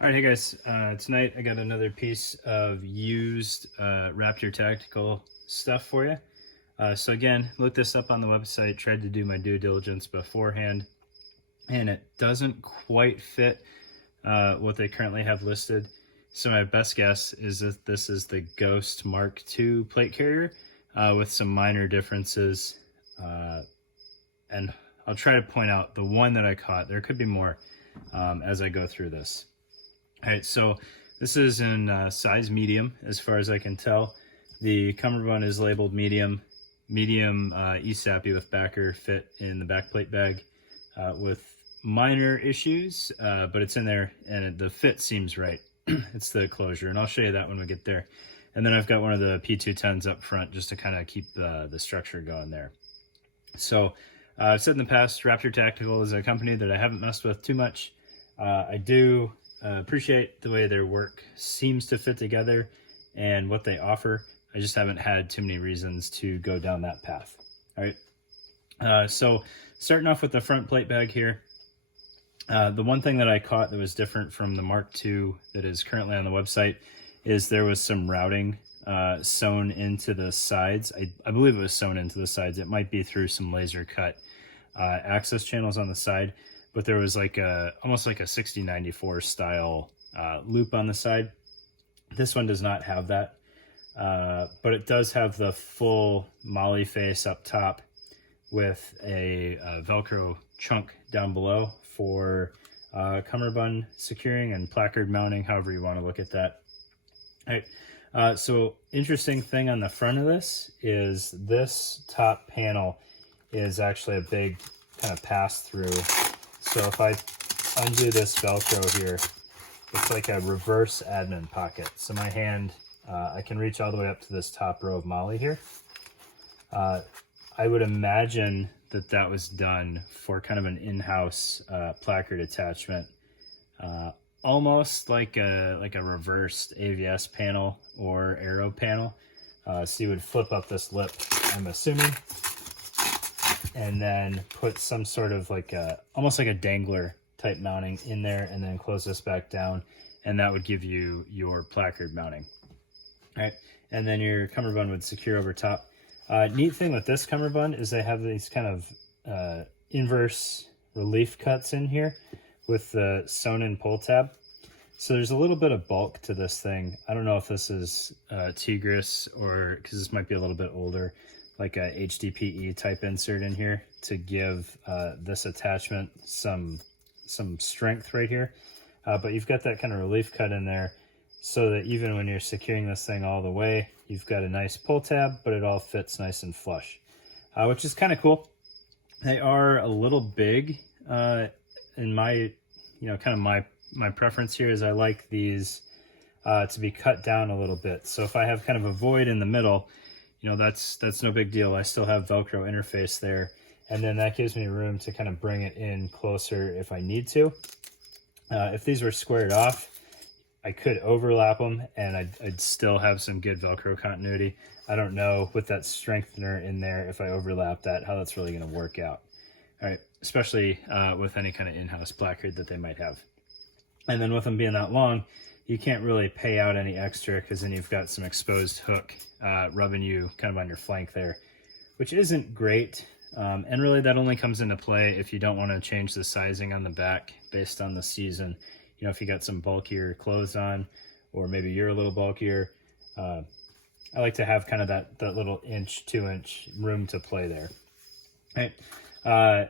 All right, hey guys. Tonight I got another piece of used Raptor tactical stuff for you. So again, looked this up on the website, tried to do my due diligence beforehand, and it doesn't quite fit what they currently have listed. So my best guess is that this is the Ghost Mark II plate carrier with some minor differences. And I'll try to point out the one that I caught. There could be more as I go through this. All right, so this is in size medium, as far as I can tell. The Cummerbund is labeled medium. Medium ESAPI with backer fit in the backplate bag with minor issues, but it's in there and the fit seems right. It's the closure, and I'll show you that when we get there. And then I've got one of the P210s up front just to kind of keep the structure going there. So I've said in the past, Raptor Tactical is a company that I haven't messed with too much. I do appreciate the way their work seems to fit together and what they offer. I just haven't had too many reasons to go down that path. All right. So starting off with the front plate bag here, the one thing that I caught that was different from the Mark II that is currently on the website is there was some routing sewn into the sides. I believe it was sewn into the sides. It might be through some laser cut access channels on the side, but there was like almost like a 6094 style loop on the side. This one does not have that, but it does have the full molly face up top with a Velcro chunk down below for cummerbund securing and placard mounting, however you want to look at that. All right, so interesting thing on the front of this is this top panel is actually a big kind of pass through. So if I undo this Velcro here, it's like a reverse admin pocket. So my hand, I can reach all the way up to this top row of molly here. I would imagine that that was done for kind of an in-house placard attachment, almost like a reversed AVS panel or Aero panel. So you would flip up this lip, I'm assuming, and then put some sort of like almost like a dangler type mounting in there, and then close this back down, and that would give you your placard mounting. All right, and then your cummerbund would secure over top. Neat thing with this cummerbund is they have these kind of inverse relief cuts in here with the sewn in pull tab. So there's a little bit of bulk to this thing. I don't know if this is Tigris or, because this might be a little bit older, like a HDPE type insert in here to give this attachment some strength right here. But you've got that kind of relief cut in there so that even when you're securing this thing all the way, you've got a nice pull tab, but it all fits nice and flush, which is kind of cool. They are a little big in my, kind of my preference here is I like these to be cut down a little bit. So if I have kind of a void in the middle, that's no big deal. I still have Velcro interface there, and then that gives me room to kind of bring it in closer if I need to. If these were squared off, I could overlap them and I'd still have some good Velcro continuity. I don't know with that strengthener in there, if I overlap that, how that's really going to work out. All right, especially with any kind of in-house placard that they might have. And then with them being that long, you can't really pay out any extra because then you've got some exposed hook rubbing you kind of on your flank there, which isn't great. And really that only comes into play if you don't want to change the sizing on the back based on the season. If you got some bulkier clothes on, or maybe you're a little bulkier, I like to have kind of that little 2-inch room to play there. All right.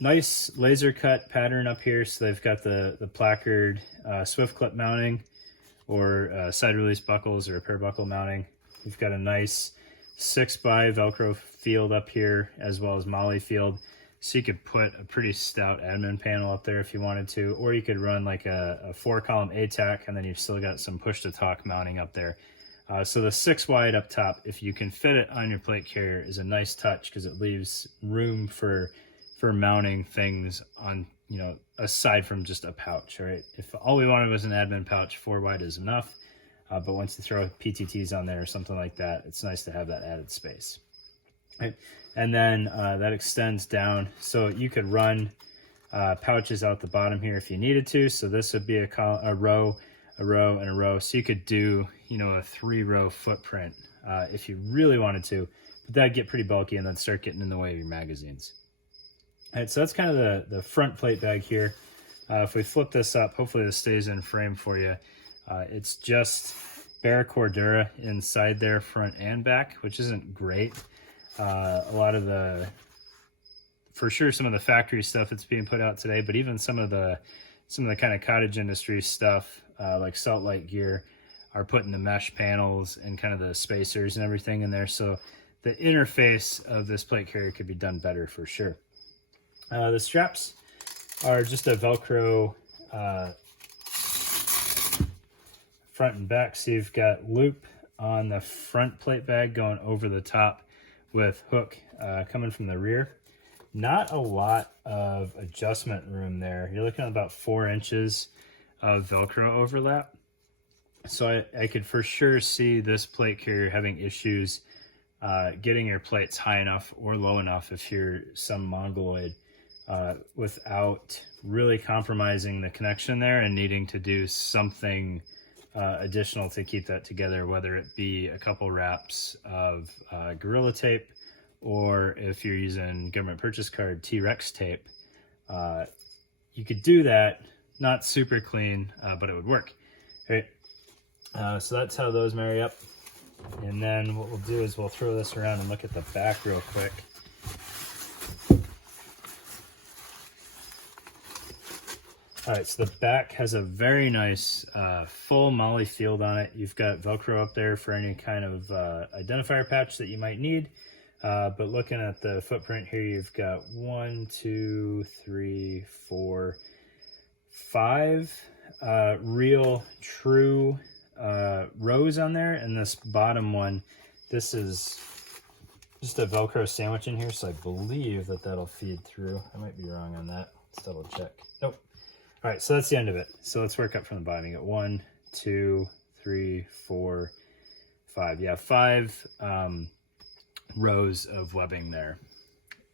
Nice laser cut pattern up here. So they've got the placard swift clip mounting or side release buckles or repair buckle mounting. You've got a nice 6x Velcro field up here, as well as molly field. So you could put a pretty stout admin panel up there if you wanted to, or you could run like a 4-column ATAC, and then you've still got some push-to-talk mounting up there. So the 6 wide up top, if you can fit it on your plate carrier, is a nice touch because it leaves room for mounting things on, aside from just a pouch, right? If all we wanted was an admin pouch, 4 wide is enough. But once you throw PTTs on there or something like that, it's nice to have that added space. Right? And then that extends down, so you could run pouches out the bottom here if you needed to. So this would be a row, a row, and a row. So you could do, you know, a 3-row footprint if you really wanted to, but that'd get pretty bulky and then start getting in the way of your magazines. All right, so that's kind of the front plate bag here. If we flip this up, hopefully this stays in frame for you. It's just bare Cordura inside there, front and back, which isn't great. A lot of for sure some of the factory stuff that's being put out today, but even some of the kind of cottage industry stuff, like Salt Light Gear, are putting the mesh panels and kind of the spacers and everything in there. So the interface of this plate carrier could be done better for sure. The straps are just a Velcro front and back. So you've got loop on the front plate bag going over the top with hook coming from the rear. Not a lot of adjustment room there. You're looking at about 4 inches of Velcro overlap. So I could for sure see this plate carrier having issues getting your plates high enough or low enough if you're some mongoloid without really compromising the connection there and needing to do something additional to keep that together, whether it be a couple wraps of Gorilla Tape, or if you're using government purchase card T-Rex tape. You could do that, not super clean, but it would work. All right, so that's how those marry up. And then what we'll do is we'll throw this around and look at the back real quick. All right, so the back has a very nice full MOLLE field on it. You've got Velcro up there for any kind of identifier patch that you might need. But looking at the footprint here, you've got 1, 2, 3, 4, 5 real true rows on there. And this bottom one, this is just a Velcro sandwich in here. So I believe that that'll feed through. I might be wrong on that. Let's double check. Nope. All right, so that's the end of it. So let's work up from the bottom. You got 1, 2, 3, 4, 5. Yeah, 5 rows of webbing there.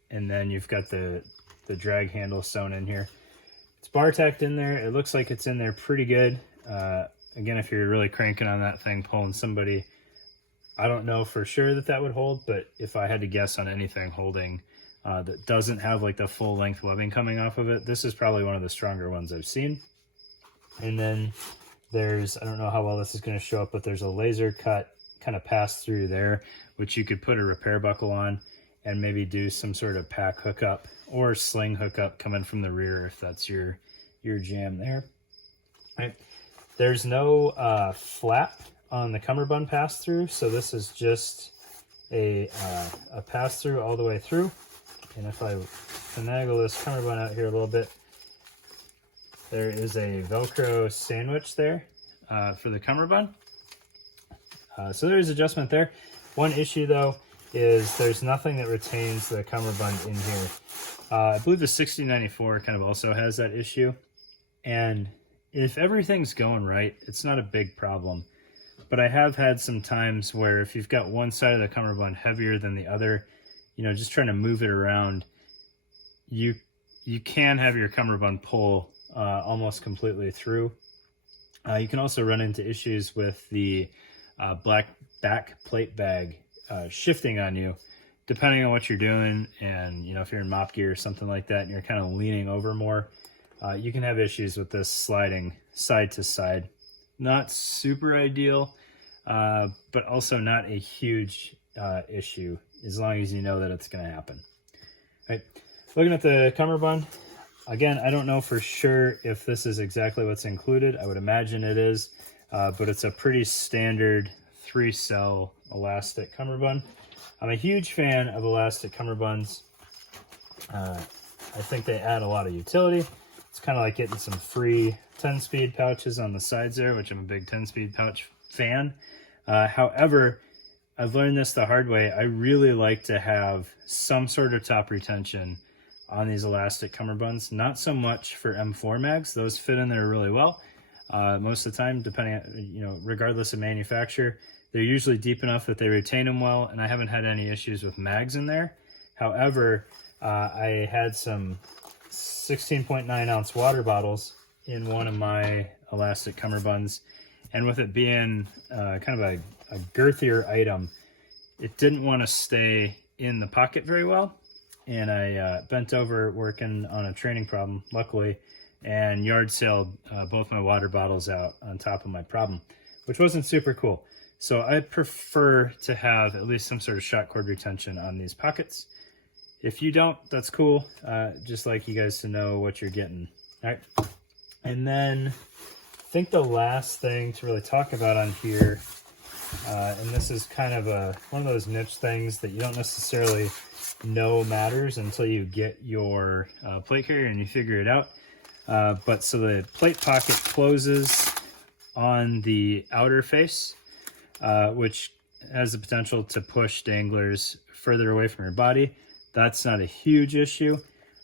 And then you've got the drag handle sewn in here. It's bar tacked in there. It looks like it's in there pretty good. Again, if you're really cranking on that thing, pulling somebody, I don't know for sure that would hold, but if I had to guess on anything holding that doesn't have like the full length webbing coming off of it, this is probably one of the stronger ones I've seen. And then there's, I don't know how well this is going to show up, but there's a laser cut kind of pass through there, which you could put a repair buckle on and maybe do some sort of pack hookup or sling hookup coming from the rear if that's your jam there. All right. There's no flap on the Cummerbund pass through, so this is just a pass through all the way through. And if I finagle this Cummerbund out here a little bit, there is a Velcro sandwich there for the Cummerbund. So there is adjustment there. One issue though is there's nothing that retains the Cummerbund in here. I believe the 6094 kind of also has that issue. And if everything's going right, it's not a big problem. But I have had some times where if you've got one side of the Cummerbund heavier than the other, you know, just trying to move it around, you can have your Cummerbund pull almost completely through. You can also run into issues with the black back plate bag shifting on you, depending on what you're doing. And, you know, if you're in mop gear or something like that, and you're kind of leaning over more, you can have issues with this sliding side to side. Not super ideal, but also not a huge issue, as long as you know that it's going to happen. All right. Looking at the Cummerbund, again, I don't know for sure if this is exactly what's included. I would imagine it is, but it's a pretty standard 3-cell elastic Cummerbund. I'm a huge fan of elastic Cummerbunds. I think they add a lot of utility. It's kind of like getting some free 10-speed pouches on the sides there, which I'm a big 10-speed pouch fan. However, I've learned this the hard way. I really like to have some sort of top retention on these elastic Cummerbunds. Not so much for M4 mags. Those fit in there really well. Most of the time, depending on, you know, regardless of manufacturer, they're usually deep enough that they retain them well, and I haven't had any issues with mags in there. However, I had some 16.9 ounce water bottles in one of my elastic cummerbunds, and with it being kind of a girthier item, it didn't want to stay in the pocket very well, and I bent over working on a training problem, luckily, and yard sailed both my water bottles out on top of my problem, which wasn't super cool. So I prefer to have at least some sort of shot cord retention on these pockets. If you don't, that's cool. Just like you guys to know what you're getting. All right. And then I think the last thing to really talk about on here, and this is kind of one of those niche things that you don't necessarily know matters until you get your plate carrier and you figure it out. But so the plate pocket closes on the outer face, which has the potential to push danglers further away from your body. That's not a huge issue,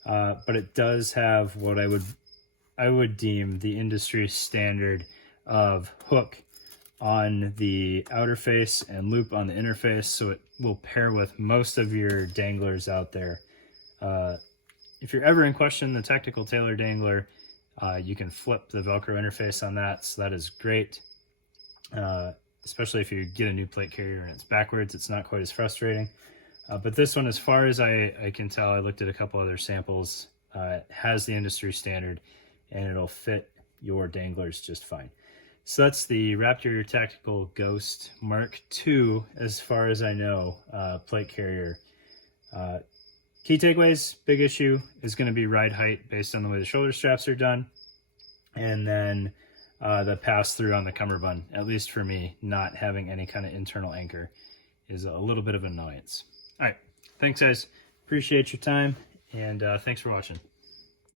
but it does have what I would deem the industry standard of hook on the outer face and loop on the inner face, so it will pair with most of your danglers out there. If you're ever in question the tactical tailor dangler, you can flip the Velcro interface on that, so that is great. Especially if you get a new plate carrier and it's backwards, it's not quite as frustrating. But this one, as far as I can tell, I looked at a couple other samples, has the industry standard, and it'll fit your danglers just fine. So that's the Raptor Tactical Ghost Mark II, as far as I know, plate carrier. Key takeaways, big issue is going to be ride height based on the way the shoulder straps are done. And then the pass-through on the cummerbund, at least for me, not having any kind of internal anchor is a little bit of an annoyance. All right, thanks guys. Appreciate your time, and thanks for watching.